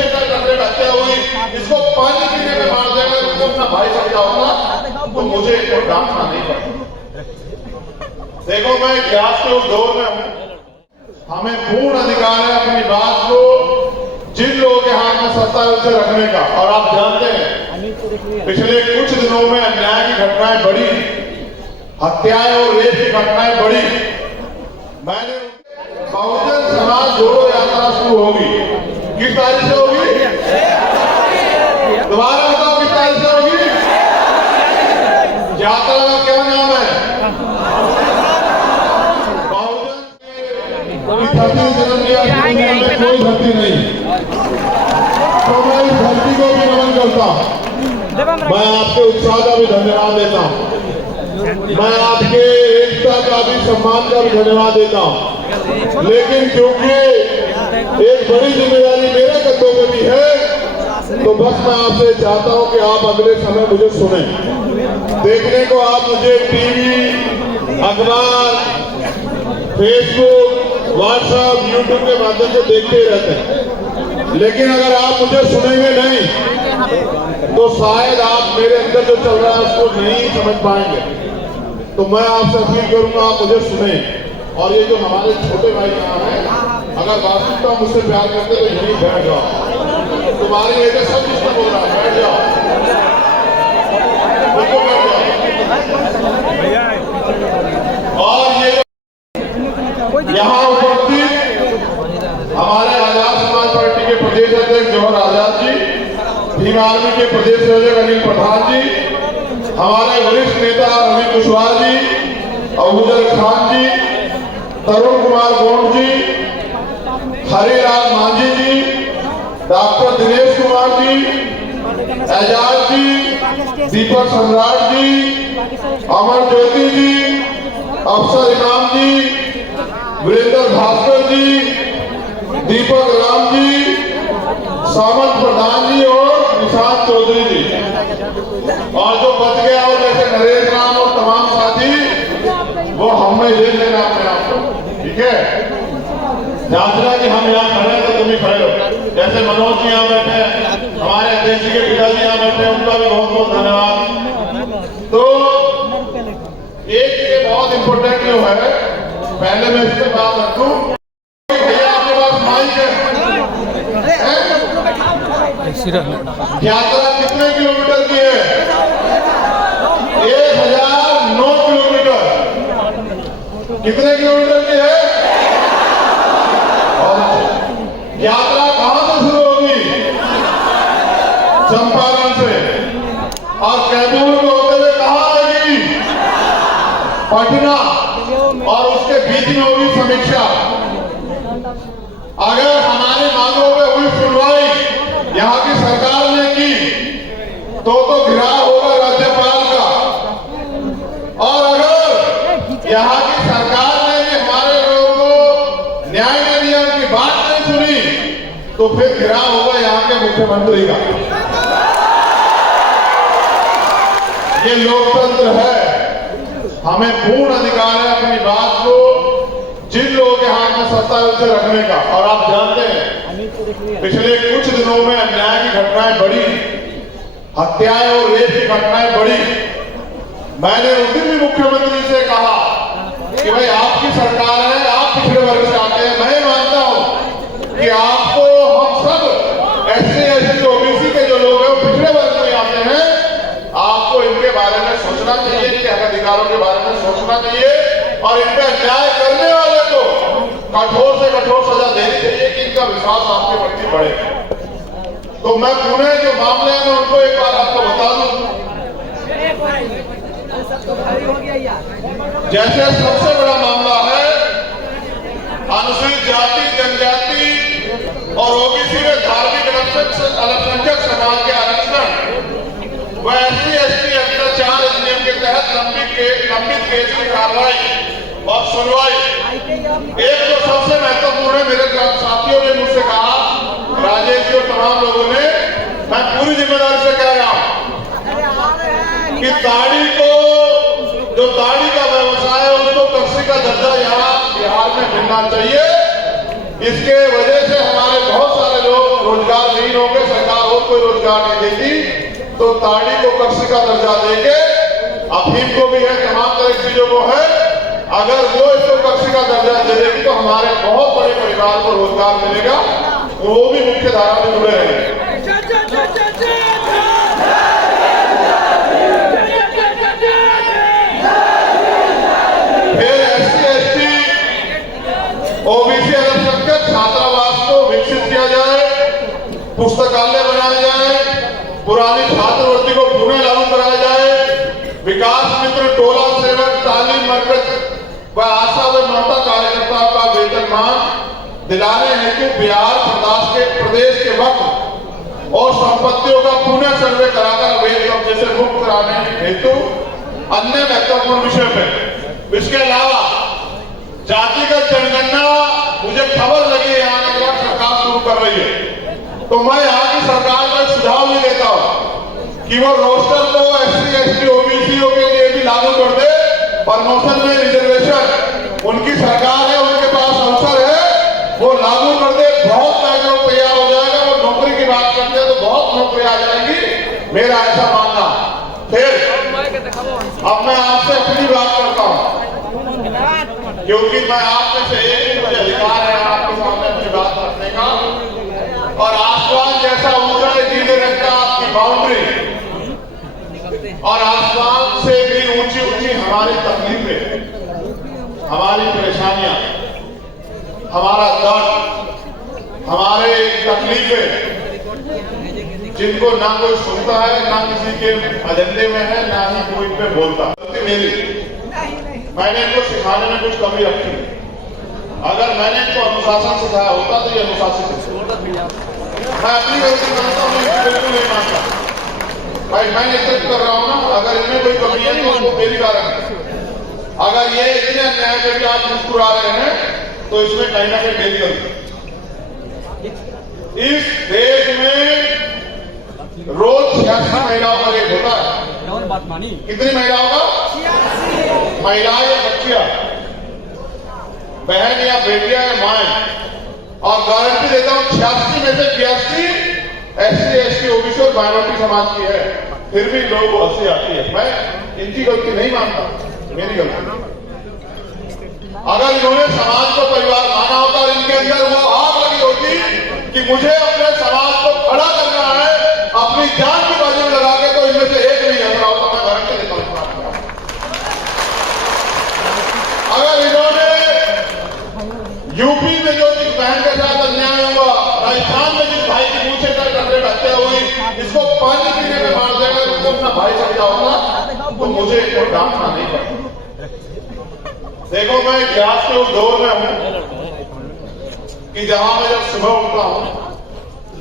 पीछे का कंप्लेंट हत्या हुई, इसको पानी पीने में मार देगा तो अपना भाई समझा होगा तो मुझे इसको डांटना नहीं पड़ेगा। देखो मैं इतिहास के उस दौर में हूं, हमें पूर्ण अधिकार है अपनी बात को जिन लोगों के हाथ में सत्ता है उसे रखने का। और आप जानते हैं पिछले कुछ दिनों में अन्याय की घटनाएं बढ़ी, हत्याएं और रेप की घटनाएं बढ़ी। मैंने बहुजन समाज जोड़ो यात्रा शुरू होगी, किस तारीख से होगी? दोबारा बताओ किस तारीख से होगी? यात्रा का क्या नाम है? बहुजन की धरती जन्म लिया, दुनिया में कोई धरती नहीं, तो मैं इस धरती को भी नमन करता हूं। मैं आपके उत्साह का भी धन्यवाद देता हूं, मैं आपके एकता का भी सम्मान का भी धन्यवाद देता हूं। लेकिन क्योंकि एक बड़ी जिम्मेदारी मेरे कंधों में भी है, तो बस मैं आपसे चाहता हूं कि आप अगले समय मुझे सुने। देखने को आप मुझे टीवी, अखबार, फेसबुक, व्हाट्सएप, यूट्यूब के माध्यम से देखते ही रहते हैं, लेकिन अगर आप मुझे सुनेंगे नहीं तो शायद आप मेरे अंदर जो चल रहा है उसको नहीं समझ पाएंगे। तो मैं आपसे अपील करूंगा आप मुझे सुने। और ये जो हमारे छोटे भाई यहाँ हैं, अगर वास्तविकता मुझसे प्यार करते तो यहीं बैठ जाओ। तुम्हारी वजह सब कुछ बोल रहा है, बैठ जाओ, बैठ जाओ। और ये यहाँ उपस्थित हमारे आजाद समाज पार्टी के प्रदेश अध्यक्ष जौहर आजाद जी, भीम आर्मी के प्रदेश अध्यक्ष अनिल पठान जी, हमारे वरिष्ठ नेता रवि कुशवाहा जी, अबूजर खान जी, तरुण कुमार गोंड जी, हरिलाल मांझी जी, डॉक्टर दिनेश कुमार जी, एजाज जी, दीपक सम्राट जी, अमर ज्योति जी, अफसर इमाम जी, वीरेंद्र भास्कर जी, दीपक राम जी, सामंत प्रधान जी और निशांत चौधरी जी। और जो बच गया और जैसे नरेश राम और तमाम साथी, वो हमें ले लेना अपने आप को, ठीक है? जांचना कि हम यहाँ खड़े हैं तो तुम ही खड़े हो। जैसे मनोज जी यहाँ बैठे हैं, हमारे अध्यक्ष जी के पिताजी यहाँ बैठे हैं, उनका भी बहुत बहुत धन्यवाद। तो एक ये बहुत इंपॉर्टेंट जो है, पहले मैं इससे बात रखूं, भैया आपके पास माइक है? यात्रा कितने किलोमीटर की है? 1009 किलोमीटर। कितने किलोमीटर की है? यात्रा कहां से शुरू होगी? चंपारण से। और कैमूर को होते हुए कहां आएगी? पटना। और उसके बीच में होगी समीक्षा। अगर हमारी मांगों पे हुई सुनवाई यहाँ की सरकार ने की तो घिराव होगा राज्यपाल का। और अगर यहाँ की सरकार ने भी हमारे लोगों को न्याय नहीं दिया, उनकी बात नहीं सुनी, तो फिर घिराव होगा यहाँ के मुख्यमंत्री का। ये लोकतंत्र है, हमें पूर्ण अधिकार है अपनी बात को जिन लोगों के हाथ में सत्ता है उसे रखने का। और आप जानते हैं पिछले कुछ दिनों में अन्याय की घटनाएं बढ़ी, हत्याएं और रेप की घटनाएं बढ़ी। मैंने उस दिन भी मुख्यमंत्री से कहा कि भाई आपकी सरकार है, आप पिछड़े वर्ग से आते हैं, मैं मानता हूं कि आपको हम सब एससी एसटी ओबीसी के जो लोग हैं वो पिछड़े वर्ग में आते हैं, आपको इनके बारे में सोचना चाहिए, इनके हक अधिकारों के बारे में सोचना चाहिए और इन पर अन्याय करने वाले को कठोर से कठोर सजा देनी चाहिए कि इनका विश्वास आपके प्रति बढ़े। तो मैं पुणे जो मामले हैं उनको एक बार आपको बता दूं। जैसे सबसे बड़ा मामला है अनुसूचित जाति जनजाति और ओबीसी में धार्मिक अल्पसंख्यक समाज के आरक्षण व एससी एसटी अत्याचार अधिनियम के तहत लंबित केस की कार्रवाई और सुनवाई। एक तो सबसे महत्वपूर्ण है, मेरे साथियों ने मुझसे कहा, राजेश जी और तमाम लोगों ने, मैं पूरी जिम्मेदारी से कह रहा हूं कि दाढ़ी को, जो दाढ़ी का व्यवसाय है उसको कृषि का दर्जा यहाँ बिहार में मिलना चाहिए। इसके वजह से हमारे बहुत सारे लोग रोजगार नहीं रोजगार नहीं देती तो ताड़ी को कृषि का दर्जा देके, अफीम को भी है, तमाम तरह की चीजों को है, अगर वो इसको कृषि का दर्जा दे देगी तो हमारे बहुत बड़े परिवार को रोजगार मिलेगा, वो भी मुख्य धारा में जुड़े रहेंगे। फिर SC/ST OBC अल्पसंख्यक छात्रावास को विकसित किया जाए, पुस्तकालय बनाया जाए, पुरानी छात्रवृत्ति को पुनः लागू कराया जाए, विकास मित्र टोला सेवक तालीम मरकज व आशा व ममता कार्यकर्ताओं का वेतनमान दिलाने हेतु बिहार प्रदेश के वक्त और संपत्तियों का पुनः सर्वे कराकर अवैध कब्जे से मुक्त कराने हेतु अन्य महत्वपूर्ण विषय में। इसके अलावा जातिगत जनगणना मुझे खबर लगी यहाँ की सरकार शुरू कर रही है, तो मैं यहाँ की सरकार को सुझाव भी देता हूँ कि वो रोस्टर को SC/ST OBC के लिए भी लागू कर दे। प्रमोशन में रिजर्वेशन उनकी सरकार है, उनके पास अवसर है, वो लागू कर दे, बहुत बैकग्राउंड तैयार हो जाएगा। वो नौकरी की बात करते हैं तो बहुत नौकरी आ जाएगी, मेरा ऐसा मानना। फिर अब मैं आपसे अपनी बात करता हूँ, क्योंकि मैं आप में से एक, मुझे अधिकार है आपके सामने अपनी बात रखने का, और आसमान जैसा ऊंचा नीले रंग का आपकी बाउंड्री और आसमान से भी ऊंची ऊंची हमारी तकलीफें, हमारी परेशानियां, हमारा दर्द, हमारे तकलीफें, जिनको ना कोई सुनता है, ना किसी के एजेंडे में है, ना ही कोई पे बोलता। मेरी मैंने इनको सिखाने में कुछ कमी रखी, अगर मैंने इनको अनुशासन सिखाया होता तो ये अनुशासित होता। मैं अपनी गलती मानता हूँ, बिल्कुल नहीं मानता भाई, मैं नेतृत्व कर रहा हूँ ना, अगर इनमें कोई कमी है तो वो मेरी कारण है। अगर ये इतने अन्याय पे भी आज मुस्कुरा रहे हैं तो इसमें कहीं ना कहीं मेरी गलती। इस देश में रोज 86 महिलाओं का रेप होता है। कितनी महिलाओं का? महिलाएं या बच्चियां, बहन या बेटियां या माएं, और गारंटी देता हूं 86 में से 82 SC/ST OBC और माइनॉरिटी समाज की है, फिर भी लोग हंसी आती है। मैं इनकी गलती नहीं मानता, मेरी गलती। अगर इन्होंने समाज को परिवार माना होता और इनके अंदर वो आग लगी होती कि मुझे अपने समाज को खड़ा करना है, अपनी जान की बाजी में लगा के, तो इनमें से एक नहीं हंस रहा होता। मैं गारंटी देता हूं। अगर इन्होंने यूपी में जो जिस बहन के साथ अन्याय हुआ, राजस्थान में जिस भाई की पूछे कर कंप्लेंट हत्या हुई, इसको पानी पीने में मार देगा, तो अपना भाई समझा होगा, तो मुझे इसको डांटना नहीं पड़ता। देखो, मैं इतिहास के उस दौर में हूं कि जहां मैं जब सुबह उठता हूं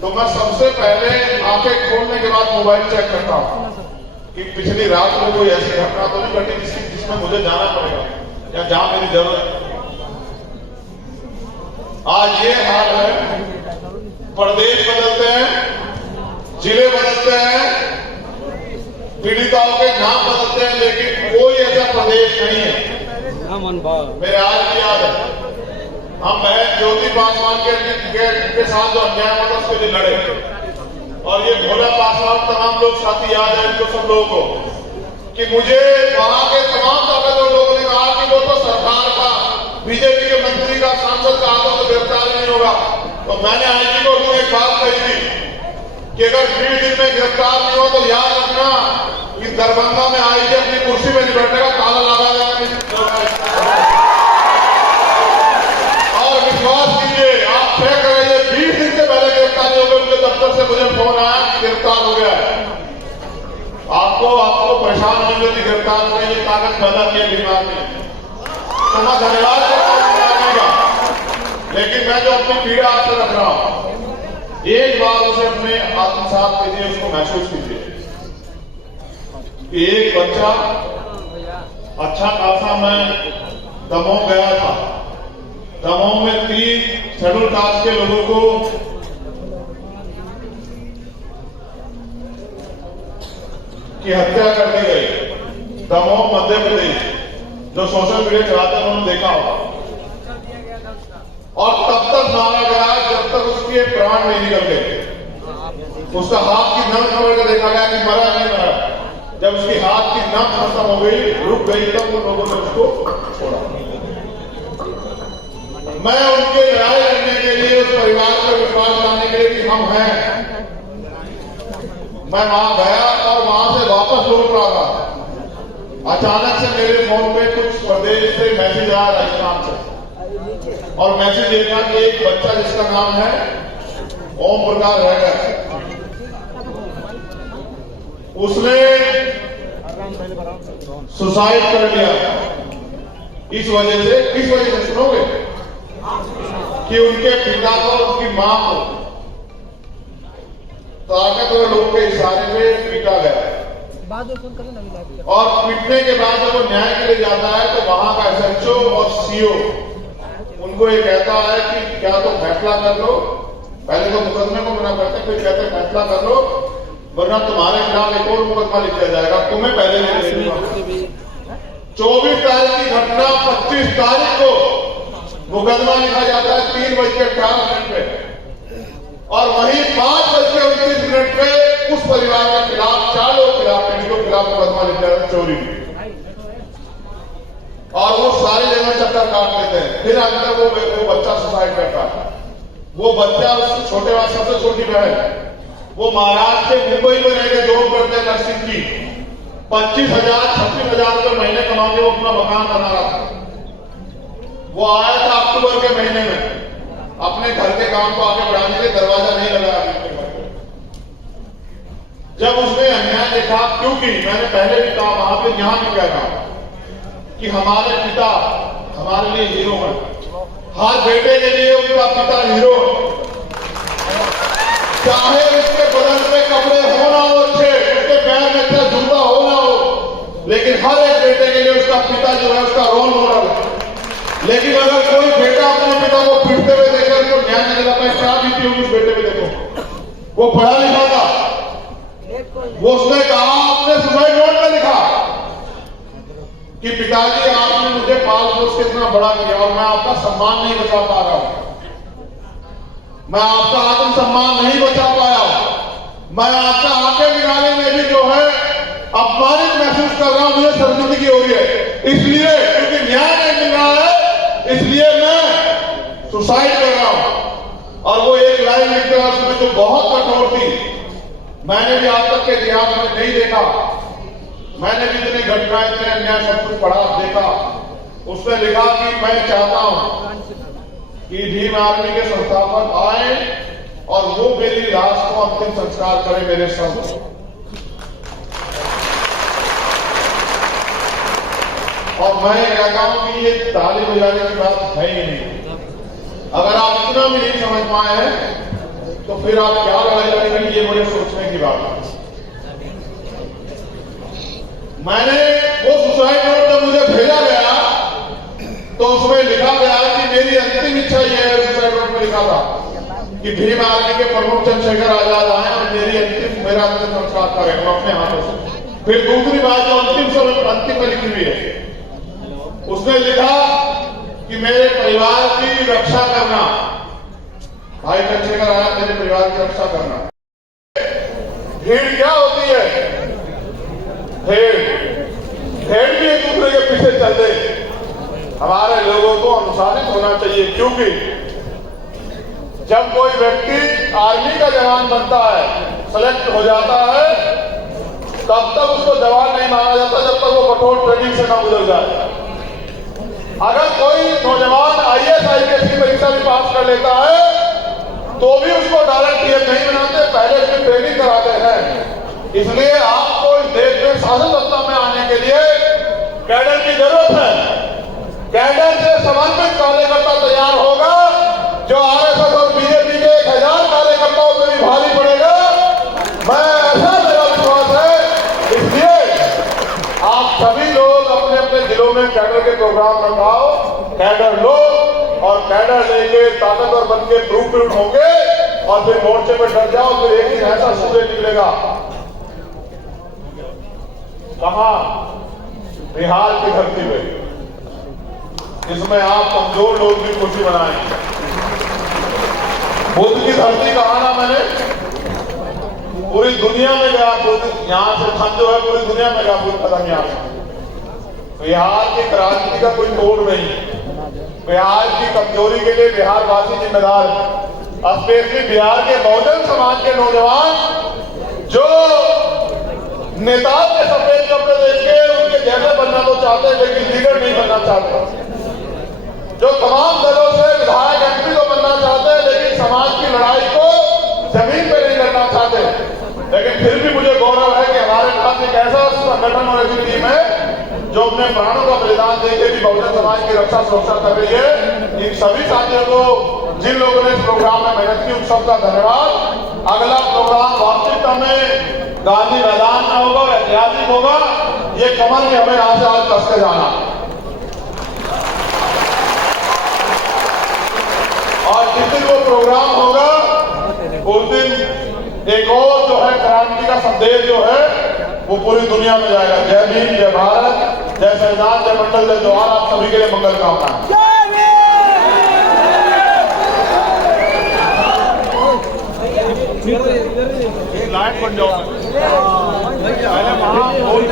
तो मैं सबसे पहले आंखें खोलने के बाद मोबाइल चेक करता हूं कि पिछली रात में कोई ऐसी घटना तो नहीं घटी जिसमें मुझे जाना पड़ेगा या जहां मेरी जरूरत है। आज ये हाल है, प्रदेश बदलते हैं, जिले बदलते हैं, पीड़िताओं के नाम बदलते हैं, लेकिन कोई ऐसा प्रदेश नहीं है। मेरे आज भी याद है, हम बहन ज्योति पासवान के साथ जो अन्याय हुआ था उसके लिए लड़े, और ये भोला पासवान तमाम लोग साथी याद है इनको, सब लोगों को, कि मुझे वहां के तमाम ताकतवर लोगों ने कहा कि वो तो सरकार का, बीजेपी के मंत्री का, सांसद का आदमी तो गिरफ्तार नहीं होगा। तो मैंने आईजी को एक बात कही थी कि अगर 20 दिन में गिरफ्तार नहीं हो तो याद रखना कि दरभंगा में आईजी अपनी कुर्सी में नहीं बैठेगा, ताला लगा देगा। और विश्वास कीजिए, आप तय करेंगे, 20 दिन से पहले गिरफ्तारी हो गई, उनके दफ्तर से मुझे फोन आया कि गिरफ्तार हो गया है। आपको परेशान होने की गिरफ्तार में ये कागज पैदा किया बीमार ने, तो मैं धन्यवाद करता हूं, लेकिन मैं जो अपनी पीड़ा आपसे रख रहा हूं, एक बार उसे अपने आत्मसात कीजिए, उसको महसूस कीजिए कि एक बच्चा अच्छा खासा, मैं दमोह गया था, दमोह में 3 शेड्यूल कास्ट के लोगों को की हत्या कर दी गई, दमोह मध्य प्रदेश। जो सोशल मीडिया चलाते हैं उन्होंने देखा होगा, और तब तक मारा गया जब तक उसके प्राण नहीं निकल गए। उसका हाथ की नम पकड़ के देखा गया कि मरा नहीं मरा। जब उसकी हाथ की नम खत्म हो गई, रुक गई, तब उन लोगों ने उसको छोड़ा। मैं उनके लड़ाई लड़ने के लिए, उस परिवार पर विश्वास लाने के लिए कि हम हैं, मैं वहां गया और वहां से वापस लौट रहा था। अचानक से मेरे फोन पे कुछ प्रदेश से मैसेज आया, राजस्थान से, और मैसेज देखा कि एक बच्चा जिसका नाम है ओम प्रकाश हैगर, उसने सुसाइड कर लिया। इस वजह से सुनोगे कि उनके पिता को, उनकी मां को ताकतवर लोग के इशारे में पीटा गया। और पीटने के बाद जब वो न्याय के लिए जाता है तो वहां का एसएचओ और सीओ उनको ये कहता है कि क्या तो फैसला कर लो। पहले तो मुकदमे को मना करते, फिर कहते फैसला कर लो, वरना तुम्हारे खिलाफ एक और मुकदमा लिख दिया जाएगा, तुम्हें पहले ले लूंगा। 24 तारीख की घटना, 25 तारीख को मुकदमा लिखा जाता है 3:18 पे, और वहीं 5:29 पे उस परिवार के खिलाफ, 4 लोगों के खिलाफ, पीड़ितों के खिलाफ मुकदमा लिख दिया जाता है चोरी की। और वो सारी जगह चक्कर काट लेते हैं। फिर अंदर वो बच्चा सुसाइड करता है। वो बच्चा, उससे छोटे वाले, सबसे छोटी बहन, वो महाराष्ट्र के मुंबई में रह के जॉब करते हैं नर्सिंग की। 25,000 26,000 रुपए महीने कमा के वो अपना मकान बना रहा था। वो आया था अक्टूबर के महीने में अपने घर के काम को आगे बढ़ाने के लिए, दरवाजा नहीं लगाया। जब उसने अन्याय देखा, क्योंकि मैंने पहले भी कहा, वहां पे यहां भी कह रहा कि हमारे पिता हमारे लिए हीरो है। हर बेटे के लिए उनका पिता हीरो, चाहे उसके बदन में कपड़े हो ना हो अच्छे, उसके पैर में अच्छा जूता हो ना हो, लेकिन हर एक बेटे के लिए उसका पिता जो है उसका रोल मॉडल है। लेकिन अगर कोई बेटा अपने पिता को पीटते हुए देखे तो न्याय नहीं दिला पाए। क्या बीती होगी उस बेटे में, देखो वो पढ़ा लिखा था, वो उसने कहा, अपने सुसाइड नोट में लिखा कि पिताजी आपने मुझे पाल पोस के इतना बड़ा किया और मैं आपका सम्मान नहीं बचा पा रहा हूं, मैं आपका आत्मसम्मान नहीं बचा पाया, मैं आपका आंखें गिराने में भी जो है अपमानित महसूस कर रहा हूं, मुझे शर्मिंदगी हो रही है। इसलिए क्योंकि न्याय नहीं मिल रहा है, इसलिए मैं सुसाइड कर रहा हूं। और वो एक लाइन लिखते हैं उसमें जो बहुत कठोर थी, मैंने भी आज तक के इतिहास में नहीं देखा। मैंने भी इतनी घटनाएं, इतने अन्याय सब कुछ पढ़ा देखा। उसने लिखा कि मैं चाहता हूं कि भीम आर्मी के संस्थापक आए और वो मेरी लाश को अंतिम संस्कार करें मेरे संग। और मैं कहता हूं कि ये ताली बजाने की बात है ही नहीं। अगर आप इतना भी नहीं समझ पाए हैं तो फिर आप क्या लड़ाई लड़ेंगे, ये मुझे सोचने की बात है। मैंने वो सुसाइड नोट जब मुझे भेजा गया तो उसमें लिखा गया कि मेरी अंतिम इच्छा यह है, सुसाइड नोट में लिखा था कि भीम आर्मी के प्रमुख चंद्रशेखर आजाद आए और मेरा अंतिम संस्कार करें अपने हाथों से। फिर दूसरी बात जो अंतिम में लिखी हुई है, उसने लिखा कि मेरे परिवार की रक्षा करना, भाई चंद्रशेखर आजाद मेरे परिवार की रक्षा करना। भीड़ क्या होती है? भेड़ भी एक दूसरे के पीछे चलते। हमारे लोगों को अनुशासित होना चाहिए, क्योंकि जब कोई व्यक्ति आर्मी का जवान बनता है, सेलेक्ट हो जाता है, तब तक उसको जवान नहीं माना जाता जब तक वो कठोर ट्रेनिंग से ना गुजर जाए। अगर कोई नौजवान IAS IPS की परीक्षा भी पास कर लेता है तो भी उसको डायरेक्ट टीएम नहीं बनाते, पहले उसकी ट्रेनिंग कराते हैं। इसलिए आपको इस देश में शासन सत्ता में आने के लिए कैडर की जरूरत है। कैडर से समर्पित कार्यकर्ता तैयार होगा जो RSS और बीजेपी के 1000 कार्यकर्ताओं पे भी भारी पड़ेगा। मैं ऐसा मेरा विश्वास है। इसलिए आप सभी लोग अपने अपने जिलों में कैडर के प्रोग्राम रखाओ, कैडर लो और कैडर लेके ताकतवर बन के प्रूफ होंगे और फिर मोर्चे में डट जाओ। फिर एक दिन ऐसा सूर्य निकलेगा, कहां? बिहार की धरती में, इसमें आप कमजोर लोग भी खुशी मनाएंगे। बुद्ध की धरती कहा ना मैंने, पूरी दुनिया में गया, यहाँ से खत जो है पूरी दुनिया में गया, पूरी कदम यहाँ से। बिहार की क्रांति का कोई तोड़ नहीं। बिहार की कमजोरी के लिए बिहार वासी जिम्मेदार है। स्पेशली बिहार के बहुजन समाज के नौजवान जो नेताओं के सफेद कपड़े देख के उनके जैसे बनना तो चाहते हैं, लेकिन लीडर नहीं बनना चाहते। जो तमाम दलों से विधायक एमपी को बनना चाहते हैं, लेकिन समाज की लड़ाई को जमीन पे नहीं करना चाहते। लेकिन फिर भी मुझे गौरव है कि हमारे पास एक ऐसा संगठन और ऐसी टीम है जो अपने प्राणों का बलिदान देके भी बहुजन समाज की रक्षा सुरक्षा कर रही है। इन सभी साथियों को, जिन लोगों ने इस प्रोग्राम में मेहनत की, उन सबका धन्यवाद। अगला प्रोग्राम वास्तविकता में गांधी मैदान में होगा, ऐतिहासिक होगा। ये कमर में हमें यहाँ से आज कस के जाना, और जिस दिन वो प्रोग्राम होगा उस दिन एक और जो है क्रांति का संदेश जो है वो पूरी दुनिया में जाएगा। जय भीम, जय भारत, जय संविधान, जय मंडल, जय जवाहर। आप सभी के लिए मंगल कामना। लाइट बन जाओ पहले वहां बोल